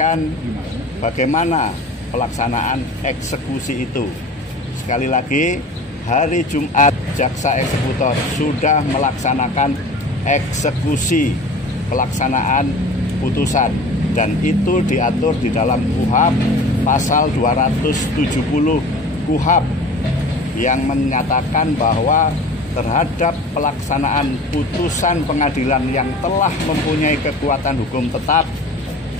menyampaikan bagaimana pelaksanaan eksekusi itu. Sekali lagi, hari Jumat jaksa eksekutor sudah melaksanakan eksekusi pelaksanaan putusan, dan itu diatur di dalam KUHP pasal 270 KUHP yang menyatakan bahwa terhadap pelaksanaan putusan pengadilan yang telah mempunyai kekuatan hukum tetap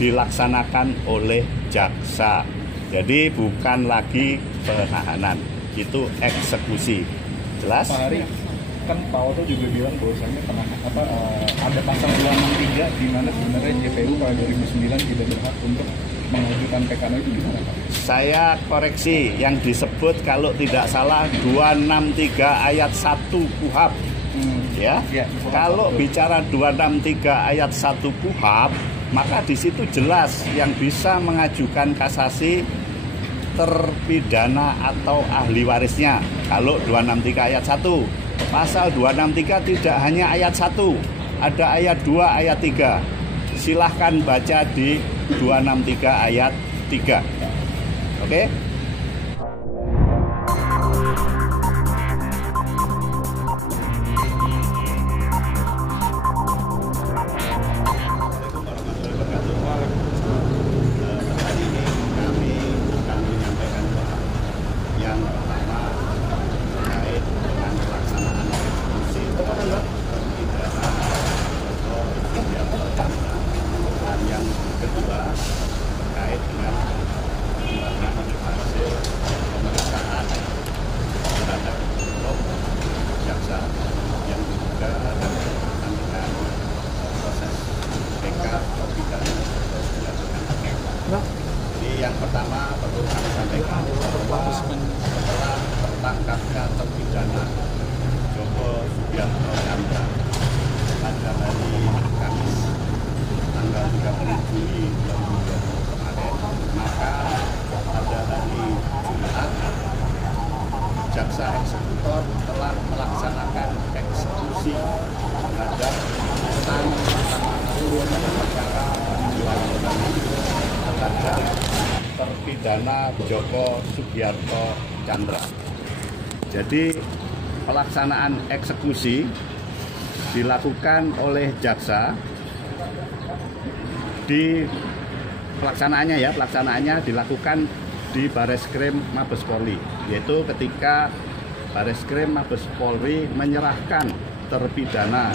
dilaksanakan oleh jaksa. Jadi bukan lagi penahanan, itu eksekusi. Jelas? Pak Hari, kan Pak Oto juga bilang bahwasannya ada pasal 263 di mana sebenarnya JPU pada 2009 tidak berhak untuk mengajukan PKN, itu gimana Pak? Saya koreksi, yang disebut kalau tidak salah 263 ayat 1 KUHP. Ya. Kalau bicara 263 ayat 1 KUHP, maka di situ jelas yang bisa mengajukan kasasi terpidana atau ahli warisnya. Kalau 263 ayat 1, pasal 263 tidak hanya ayat 1, ada ayat 2, ayat 3. Silahkan baca di 263 ayat 3. Oke? Jadi yang pertama perlu kami sampaikan bahwa setelah tertangkapnya terpidana Joko Sugiarto Tjandra pada hari Kamis tanggal 30 Juli 2020 kemarin, maka pada hari Jumat jaksa eksekutor telah melaksanakan eksekusi terhadap putusan perkara terhadap terpidana Joko Sugiarto Tjandra. Jadi pelaksanaan eksekusi dilakukan oleh jaksa di pelaksanaannya dilakukan di Bareskrim Mabes Polri, yaitu ketika Bareskrim Mabes Polri menyerahkan terpidana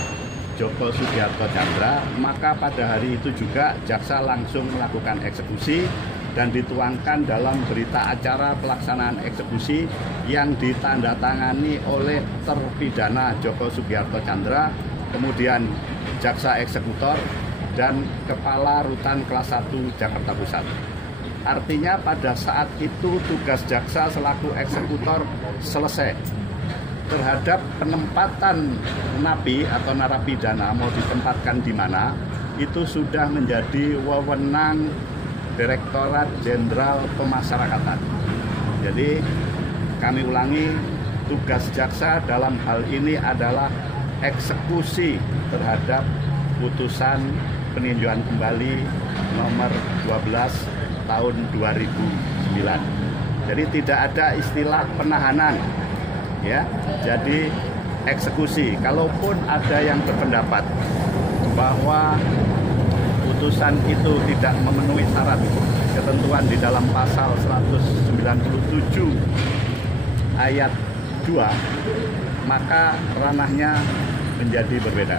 Joko Sugiarto Tjandra, maka pada hari itu juga jaksa langsung melakukan eksekusi dan dituangkan dalam berita acara pelaksanaan eksekusi yang ditandatangani oleh terpidana Joko Sugiarto Tjandra, kemudian jaksa eksekutor dan Kepala Rutan Kelas 1 Jakarta Pusat. Artinya pada saat itu tugas jaksa selaku eksekutor selesai. Terhadap penempatan napi atau narapidana mau ditempatkan di mana, itu sudah menjadi wewenang Direktorat Jenderal Pemasyarakatan. Jadi kami ulangi, tugas jaksa dalam hal ini adalah eksekusi terhadap putusan peninjauan kembali nomor 12 tahun 2009. Jadi tidak ada istilah penahanan. Ya, jadi eksekusi. Kalaupun ada yang berpendapat bahwa putusan itu tidak memenuhi syarat ketentuan di dalam pasal 197 ayat 2, maka ranahnya menjadi berbeda.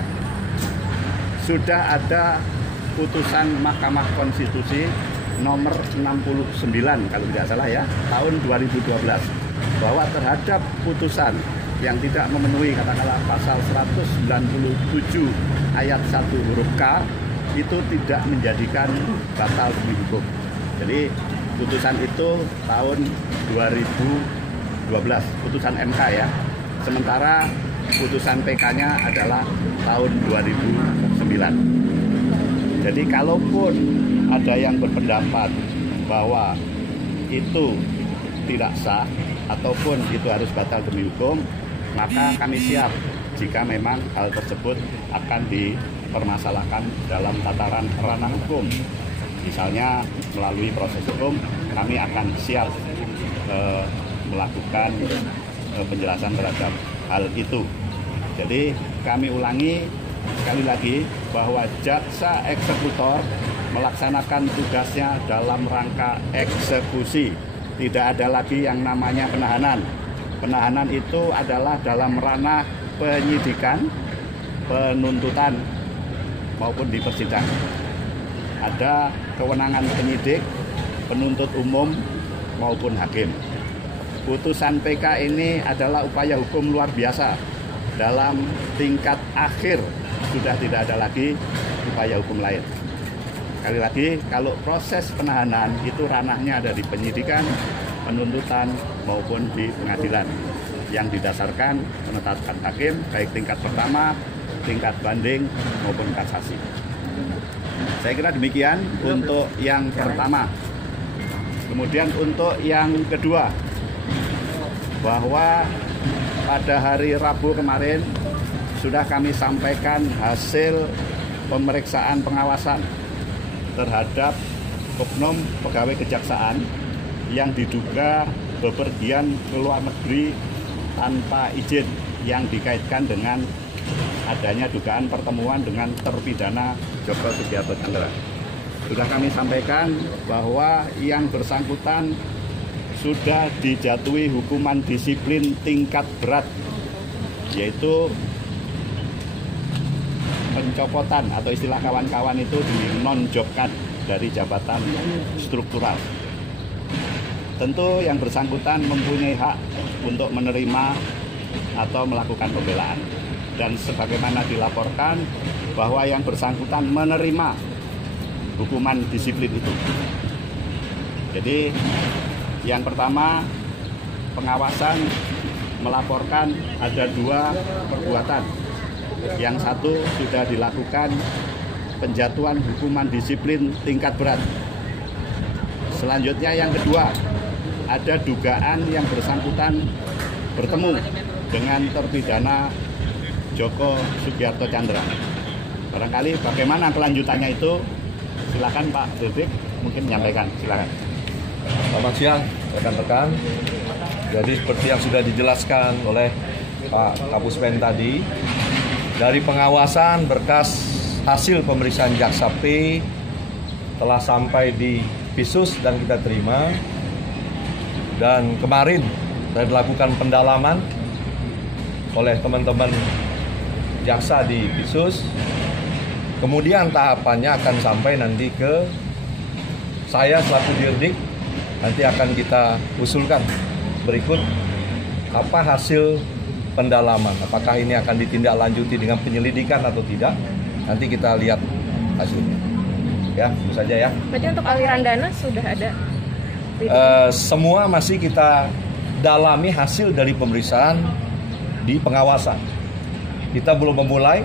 Sudah ada putusan Mahkamah Konstitusi nomor 69 kalau tidak salah ya, tahun 2012, bahwa terhadap putusan yang tidak memenuhi katakanlah pasal 197 ayat 1 huruf K itu tidak menjadikan batal demi hukum. Jadi putusan itu tahun 2012, putusan MK ya. Sementara putusan PK-nya adalah tahun 2009. Jadi kalaupun ada yang berpendapat bahwa itu tidak sah ataupun itu harus batal demi hukum, maka kami siap jika memang hal tersebut akan dipermasalahkan dalam tataran ranah hukum. Misalnya melalui proses hukum kami akan siap melakukan penjelasan terhadap hal itu. Jadi kami ulangi sekali lagi bahwa jaksa eksekutor melaksanakan tugasnya dalam rangka eksekusi. Tidak ada lagi yang namanya penahanan. Penahanan itu adalah dalam ranah penyidikan, penuntutan maupun di persidangan. Ada kewenangan penyidik, penuntut umum maupun hakim. Putusan PK ini adalah upaya hukum luar biasa. Dalam tingkat akhir sudah tidak ada lagi upaya hukum lain. Sekali lagi, kalau proses penahanan itu ranahnya ada di penyidikan, penuntutan maupun di pengadilan yang didasarkan penetapan hakim baik tingkat pertama, tingkat banding maupun kasasi. Saya kira demikian untuk yang pertama. Kemudian untuk yang kedua, bahwa pada hari Rabu kemarin sudah kami sampaikan hasil pemeriksaan pengawasan terhadap oknum pegawai kejaksaan yang diduga bepergian ke luar negeri tanpa izin yang dikaitkan dengan adanya dugaan pertemuan dengan terpidana Joko Sugiarto Tjandra. Sudah kami sampaikan bahwa yang bersangkutan sudah dijatuhi hukuman disiplin tingkat berat, yaitu pencopotan atau istilah kawan-kawan itu dinonjobkan dari jabatan struktural. Tentu yang bersangkutan mempunyai hak untuk menerima atau melakukan pembelaan. Dan sebagaimana dilaporkan bahwa yang bersangkutan menerima hukuman disiplin itu. Jadi yang pertama, pengawasan melaporkan ada 2 perbuatan. Yang satu sudah dilakukan penjatuhan hukuman disiplin tingkat berat. Selanjutnya yang kedua, ada dugaan yang bersangkutan bertemu dengan terpidana Joko Sugiarto Tjandra. Barangkali bagaimana kelanjutannya itu, silakan Pak Dirdik mungkin menyampaikan, silakan. Selamat siang rekan-rekan. Jadi seperti yang sudah dijelaskan oleh Pak Kapuspen tadi, dari pengawasan berkas hasil pemeriksaan Jaksa P telah sampai di Pisus dan kita terima. Dan kemarin saya dilakukan pendalaman oleh teman-teman jaksa di Pisus. Kemudian tahapannya akan sampai nanti ke saya selaku Dirdik. Nanti akan kita usulkan berikut apa hasil pendalaman. Apakah ini akan ditindaklanjuti dengan penyelidikan atau tidak? Nanti kita lihat hasilnya. Ya, itu saja ya. Berarti untuk aliran dana sudah ada? Semua masih kita dalami hasil dari pemeriksaan di pengawasan. Kita belum memulai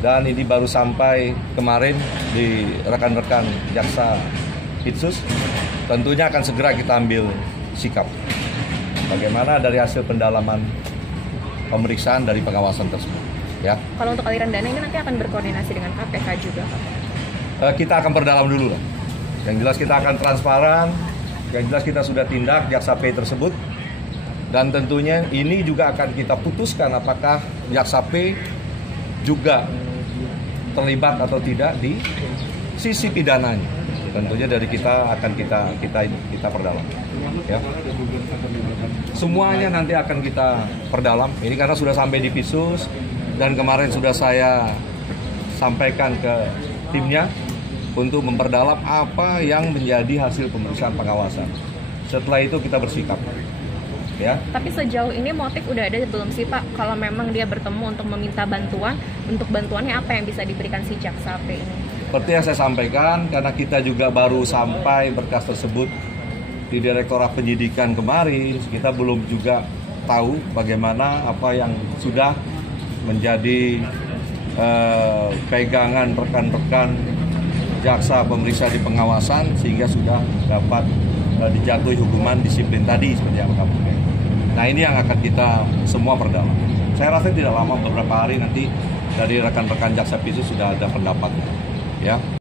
dan ini baru sampai kemarin di rekan-rekan jaksa Pitsus. Tentunya akan segera kita ambil sikap. Bagaimana dari hasil pendalaman pemeriksaan dari pengawasan tersebut. Ya. Kalau untuk aliran dana ini nanti akan berkoordinasi dengan KPK juga, Pak? Kita akan perdalam dulu lah. Yang jelas kita akan transparan, yang jelas kita sudah tindak Jaksa P tersebut. Dan tentunya ini juga akan kita putuskan apakah Jaksa P juga terlibat atau tidak di sisi pidananya. Tentunya dari kita akan kita perdalam. Ya. Semuanya nanti akan kita perdalam. Ini karena sudah sampai di Pisus dan kemarin sudah saya sampaikan ke timnya untuk memperdalam apa yang menjadi hasil pemeriksaan pengawasan. Setelah itu kita bersikap. Ya. Tapi sejauh ini motif udah ada belum sih Pak? Kalau memang dia bertemu untuk meminta bantuan, untuk bantuannya apa yang bisa diberikan si Jaksa P ini? Seperti yang saya sampaikan, karena kita juga baru sampai berkas tersebut di Direktorat Penyidikan kemarin, kita belum juga tahu bagaimana apa yang sudah menjadi pegangan rekan-rekan jaksa pemeriksa di pengawasan sehingga sudah dapat dijatuhi hukuman disiplin tadi seperti yang kamu. Nah ini yang akan kita semua perdalam. Saya rasa tidak lama, beberapa hari nanti dari rekan-rekan jaksa Pisus sudah ada pendapat. Ya.